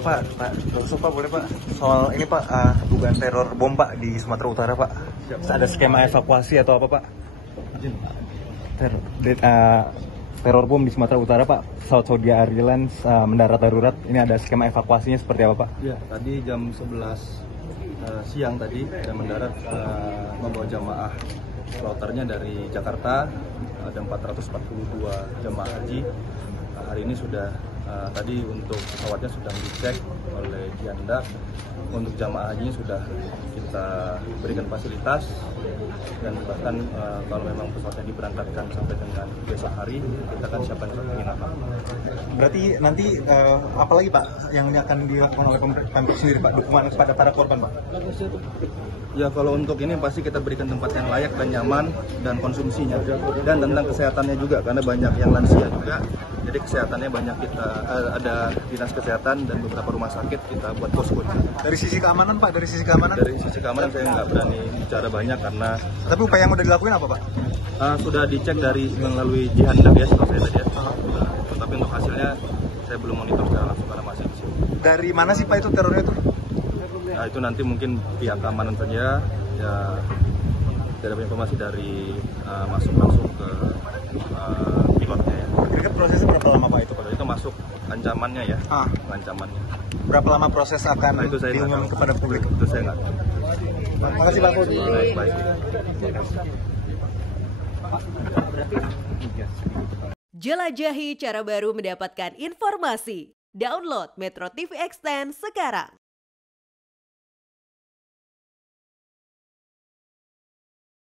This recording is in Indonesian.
Pak, langsung Pak, boleh Pak, soal ini Pak, dugaan teror bom Pak di Sumatera Utara Pak. Ada skema evakuasi atau apa Pak? Teror bom di Sumatera Utara Pak, pesawat Saudi Airlines mendarat darurat. Ini ada skema evakuasinya seperti apa Pak? Ya, tadi jam 11 siang tadi saya mendarat membawa jamaah kloternya dari Jakarta. Ada 442 jamaah haji. Hari ini sudah tadi untuk pesawatnya sudah dicek oleh Jihandak. Untuk jamaah hajinya sudah kita berikan fasilitas, dan bahkan kalau memang pesawatnya diberangkatkan sampai dengan besok hari, kita akan siapkan surat penginapan. Berarti nanti apalagi Pak yang akan dilakukan oleh Pemprov sendiri Pak, dukungan kepada para korban Pak? Ya, kalau untuk ini pasti kita berikan tempat yang layak dan nyaman dan konsumsinya, dan tentang kesehatannya juga, karena banyak yang lansia juga. Jadi kesehatannya banyak kita ada dinas kesehatan dan beberapa rumah sakit kita buat posko. Dari sisi keamanan Pak, dari sisi keamanan? Dari sisi keamanan saya nggak berani bicara banyak karena. Tapi upaya yang udah dilakukan apa Pak? Sudah dicek dari melalui Jihandak ya, setahu saya tadi ya. Tapi untuk hasilnya saya belum monitor secara langsung karena masih di sini. Dari mana sih Pak itu terornya itu? Nah, itu nanti mungkin pihak keamanan saja ya, tidak ada informasi dari masuk ke pilotnya ya. Kira-kira prosesnya berapa lama Pak itu Pak? Itu masuk ancamannya ya, ancamannya. Berapa lama proses akan Nah, itu saya diumumkan kepada publik? Itu saya nggak tahu. Terima kasih Pak. Baik. Jelajahi cara baru mendapatkan informasi. Download Metro TV Extend sekarang.